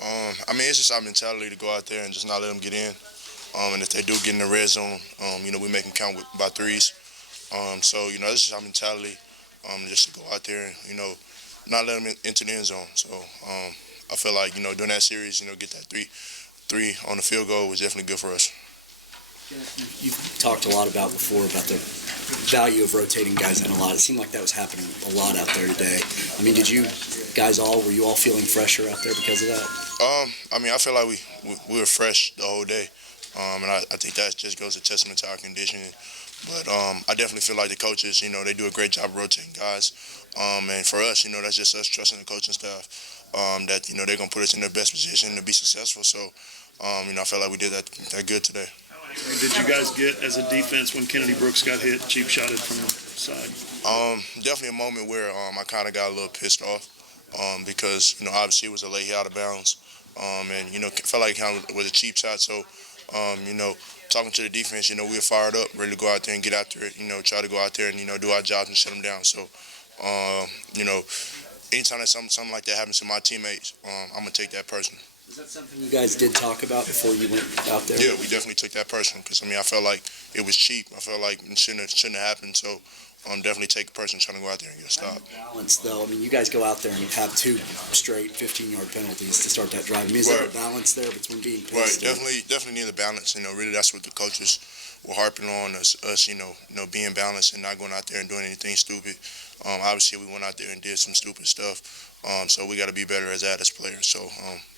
I mean, it's just our mentality to go out there and just not let them get in. And if they do get in the red zone, we make them count by threes. So, that's just our mentality, just to go out there and, not let them into the end zone. So I feel like, during that series, get that three on the field goal was definitely good for us. You've talked a lot before about the value of rotating guys in a lot. It seemed like that was happening a lot out there today. I mean, were you all feeling fresher out there because of that? I feel like we were fresh the whole day. And I think that just goes a testament to our conditioning. But I definitely feel like the coaches, they do a great job rotating guys. And for us, that's just us trusting the coaching staff that, they're going to put us in the best position to be successful. So, I feel like we did that good today. Did you guys get as a defense when Kennedy Brooks got hit, cheap shotted from the side? Definitely a moment where I kind of got a little pissed off because, obviously it was a late hit out of bounds. And, felt like it kind of was a cheap shot. So, talking to the defense, we were fired up, ready to go out there and get after it, try to go out there and, do our jobs and shut them down. So, anytime that something like that happens to my teammates, I'm going to take that personally. Is that something you guys did talk about before you went out there? Yeah, we definitely took that personal because, I felt like it was cheap. I felt like it shouldn't have happened. So, definitely take a person trying to go out there and get a stop. Balance, though. You guys go out there and you have 2 straight 15-yard penalties to start that drive. Is there a balance there between being pissed? Right, definitely need a balance. Really that's what the coaches were harping on, us being balanced and not going out there and doing anything stupid. Obviously, we went out there and did some stupid stuff. So we got to be better as players. So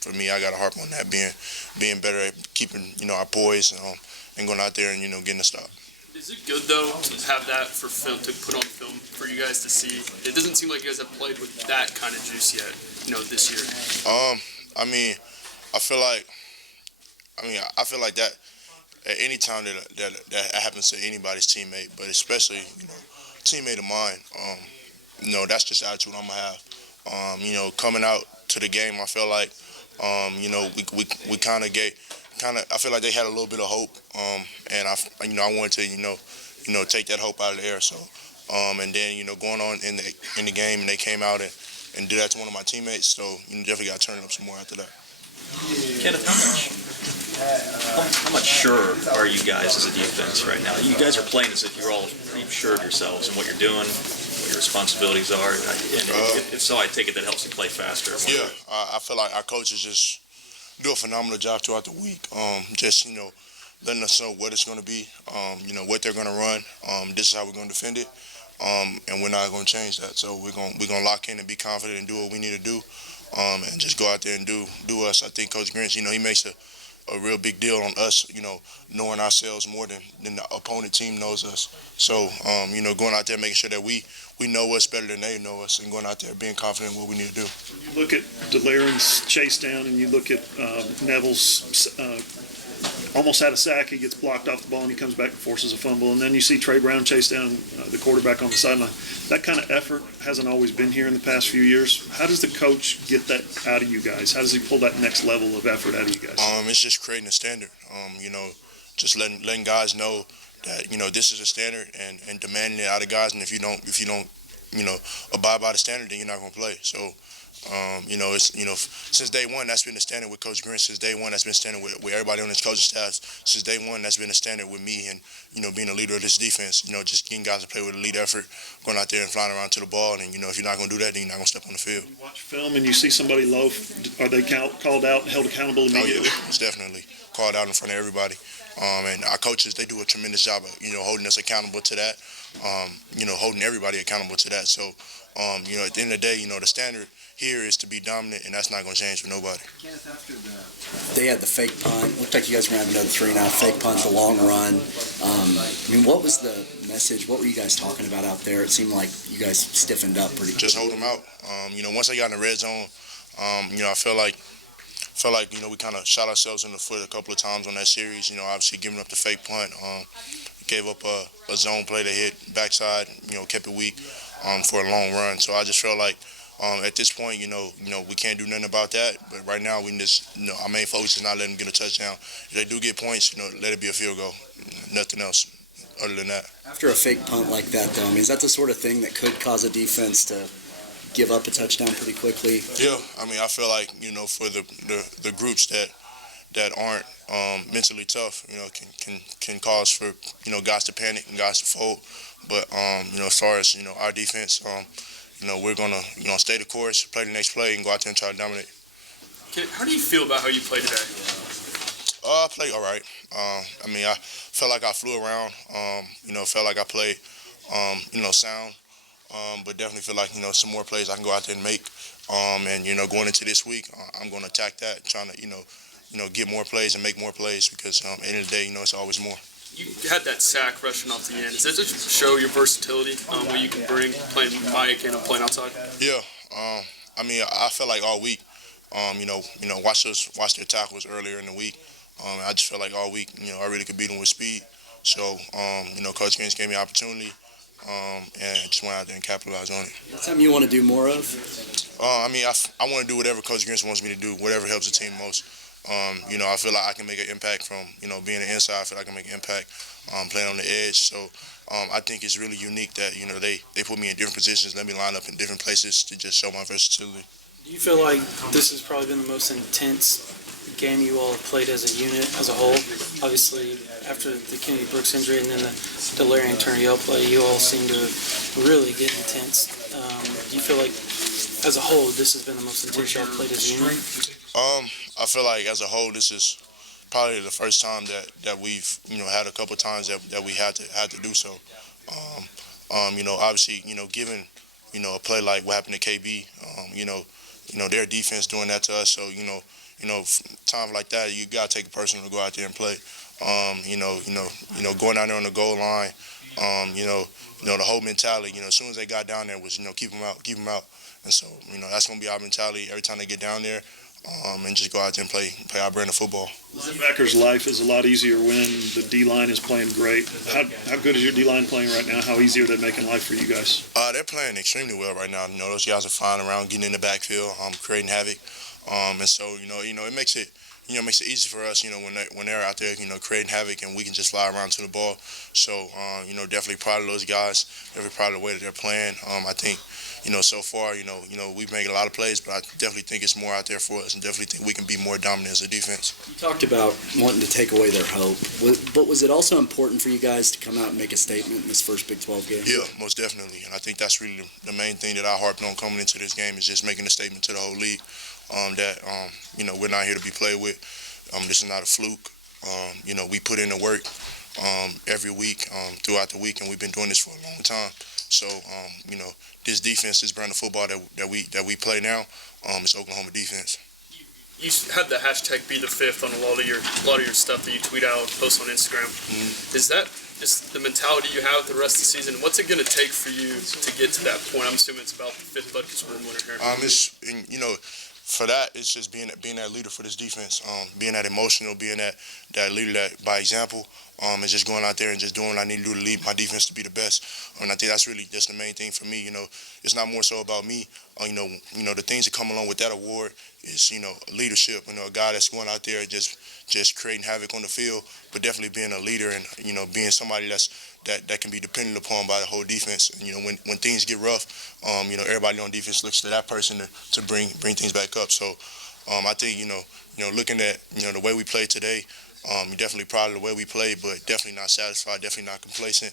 for me, I got to harp on that, being better at keeping, our poise and going out there and, getting a stop. Is it good, though, to have that for film, to put on film for you guys to see? It doesn't seem like you guys have played with that kind of juice yet, this year. I feel like that at any time that happens to anybody's teammate, but especially, teammate of mine, that's just the attitude I'm going to have. Coming out to the game, I feel like, we kind of I feel like they had a little bit of hope, and I wanted to, take that hope out of the air. So, and then, going on in the game, and they came out and did that to one of my teammates. So, definitely got to turn it up some more after that. Kenneth, how much sure are you guys as a defense right now? You guys are playing as if you're all pretty sure of yourselves and what you're doing, what your responsibilities are. And if so, I take it that helps you play faster. Yeah, I feel like our coaches just do a phenomenal job throughout the week. Letting us know what it's going to be, what they're going to run. This is how we're going to defend it, and we're not going to change that. So we're going to lock in and be confident and do what we need to do, and just go out there and do us. I think Coach Grinch, he makes a real big deal on us, knowing ourselves more than the opponent team knows us. So, going out there making sure that we know us better than they know us, and going out there being confident in what we need to do. When you look at DeLaren's chase down and you look at Neville's almost had a sack, he gets blocked off the ball and he comes back and forces a fumble, and then you see Trey Brown chase down the quarterback on the sideline. That kind of effort hasn't always been here in the past few years. How does the coach get that out of you guys? How does he pull that next level of effort out of you guys? It's just creating a standard. Just letting guys know that this is a standard and demanding it out of guys. And if you don't abide by the standard, then you're not going to play. So. Since day one, that's been the standard with Coach Grinch. Since day one, that's been the standard with everybody on his coaching staff. Since day one, that's been the standard with me and, being a leader of this defense. Just getting guys to play with a lead effort, going out there and flying around to the ball. And, if you're not going to do that, then you're not going to step on the field. You watch film and you see somebody loaf, are they called out and held accountable immediately? Oh, yeah, it's definitely called out in front of everybody. And our coaches, they do a tremendous job of, holding us accountable to that, holding everybody accountable to that. So, at the end of the day, the standard here is to be dominant, and that's not going to change for nobody. Kenneth, after they had the fake punt, looked like you guys were going to have another 3 now, fake punt, the long run. What was the message? What were you guys talking about out there? It seemed like you guys stiffened up pretty quick. Just hold them out. Once I got in the red zone, I felt like we kind of shot ourselves in the foot a couple of times on that series. Obviously giving up the fake punt, gave up a zone play that hit backside. Kept it weak for a long run. So I just felt like at this point, we can't do nothing about that. But right now, we just, our main focus is not letting them get a touchdown. If they do get points, let it be a field goal. Nothing else other than that. After a fake punt like that, though, is that the sort of thing that could cause a defense to give up a touchdown pretty quickly. Yeah, I mean, I feel like, for the groups that aren't mentally tough, can cause for, guys to panic and guys to fold. But, as far as, our defense, we're going to, stay the course, play the next play, and go out there and try to dominate. How do you feel about how you played today? I played all right. I mean, I felt like I flew around, felt like I played, sound. But definitely feel like, some more plays I can go out there and make. And, going into this week, I'm going to attack that, trying to, get more plays and make more plays because at the end of the day, it's always more. You had that sack rushing off the end. Does that just show your versatility, what you can bring playing Mike and playing outside? Yeah. I mean, I felt like all week, watch their tackles earlier in the week. I just felt like all week, I really could beat them with speed. So, Coach Gaines gave me an opportunity. And just went out there and capitalized on it. That's something you want to do more of? I mean, I want to do whatever Coach Grinch wants me to do, whatever helps the team most. I feel like I can make an impact from, being an inside. I feel like I can make an impact playing on the edge. So I think it's really unique that, they put me in different positions, let me line up in different places to just show my versatility. Do you feel like this has probably been the most intense game you all have played as a unit, as a whole? Obviously, after the Kennedy Brooks injury and then the Larry and Turner play, you all seem to really get intense. Do you feel like, as a whole, this has been the most intense y'all played as a unit? I feel like, as a whole, this is probably the first time that we've, had a couple times that we had to do so. Obviously, given, a play like what happened to KB, their defense doing that to us, so, times like that, you gotta take it personal to go out there and play. Going down there on the goal line, the whole mentality, as soon as they got down there was, keep them out. And so, that's gonna be our mentality every time they get down there, and just go out there and play our brand of football. Linebacker's life is a lot easier when the D-line is playing great. How good is your D-line playing right now? How easy are they making life for you guys? They're playing extremely well right now. Those guys are flying around, getting in the backfield, creating havoc. And so, it makes it, easy for us, when they're out there, creating havoc and we can just fly around to the ball. So, definitely proud of those guys, definitely proud of the way that they're playing. I think, so far, we've made a lot of plays, but I definitely think it's more out there for us and definitely think we can be more dominant as a defense. You talked about wanting to take away their hope, but was it also important for you guys to come out and make a statement in this first Big 12 game? Yeah, most definitely. And I think that's really the main thing that I harped on coming into this game is just making a statement to the whole league. That we're not here to be played with. This is not a fluke. We put in the work every week throughout the week, and we've been doing this for a long time. So, this defense, this brand of football that we play now, it's Oklahoma defense. You had the hashtag #BeTheFifth on a lot of your stuff that you tweet out, post on Instagram. Mm-hmm. Is that just the mentality you have the rest of the season? What's it going to take for you to get to that point? I'm assuming it's about the 5th Butkus Room winner here. For that, it's just being that leader for this defense, being that emotional, being that leader that by example, and just going out there and just doing what I need to do to lead my defense to be the best. And I think that's really just the main thing for me. It's not more so about me. The things that come along with that award is, leadership. A guy that's going out there just creating havoc on the field, but definitely being a leader and being somebody that can be depended upon by the whole defense. And, when things get rough, everybody on defense looks to that person to bring things back up. So I think, looking at, the way we played today, definitely proud of the way we played, but definitely not satisfied, definitely not complacent.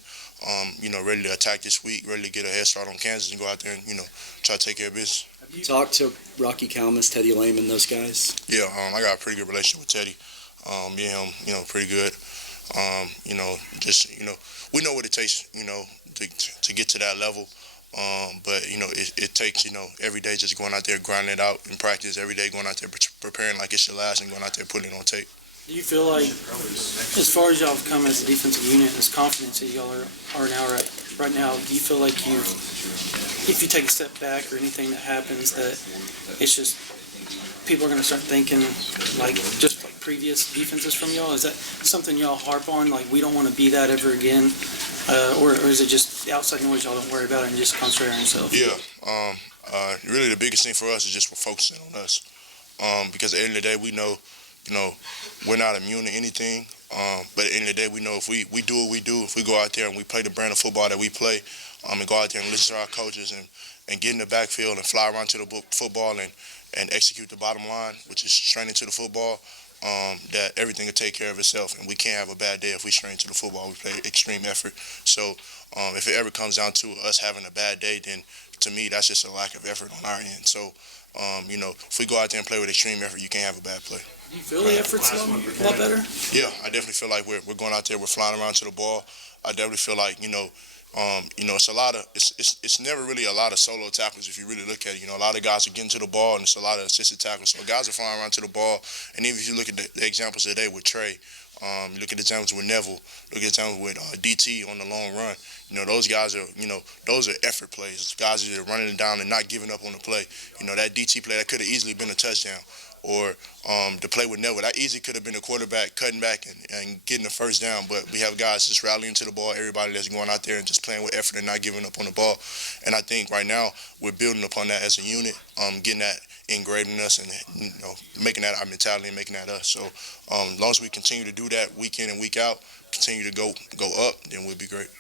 Ready to attack this week, ready to get a head start on Kansas and go out there and, try to take care of business. Have you talked to Rocky Kalmus, Teddy Lehman, those guys? Yeah, I got a pretty good relationship with Teddy. Me and him, pretty good. We know what it takes, to get to that level. But it takes, every day just going out there, grinding it out in practice, every day going out there preparing like it's your last and going out there putting it on tape. Do you feel like, as far as y'all have come as a defensive unit, this confidence that y'all are now right now, do you feel like if you take a step back or anything that happens, that it's just people are going to start thinking like previous defenses from y'all? Is that something y'all harp on, like we don't want to be that ever again? Or is it just the outside noise y'all don't worry about it and just concentrate on yourself? Yeah, really the biggest thing for us is just focusing on us. Because at the end of the day, we know, we're not immune to anything. But at the end of the day, we know if we do what we do, if we go out there and we play the brand of football that we play, and go out there and listen to our coaches and get in the backfield and fly around to the football and execute the bottom line, which is training to the football, that everything will take care of itself. And we can't have a bad day if we strain to the football. We play extreme effort. So if it ever comes down to us having a bad day, then to me, that's just a lack of effort on our end. So, if we go out there and play with extreme effort, you can't have a bad play. Do you feel the effort's a lot better? Yeah, I definitely feel like we're going out there, we're flying around to the ball. I definitely feel like, it's never really a lot of solo tackles if you really look at it. A lot of guys are getting to the ball, and it's a lot of assisted tackles. So guys are flying around to the ball, and even if you look at the examples today with Trey, you look at the examples with Neville, look at the examples with DT on the long run. Those guys are, those are effort plays. Guys that are running it down and not giving up on the play. That DT play, that could have easily been a touchdown. Or the play with Neville, that easily could have been a quarterback cutting back and getting the first down. But we have guys just rallying to the ball, everybody that's going out there and just playing with effort and not giving up on the ball. And I think right now we're building upon that as a unit, getting that engraved in us and making that our mentality and making that us. So as long as we continue to do that week in and week out, continue to go up, then we'll be great.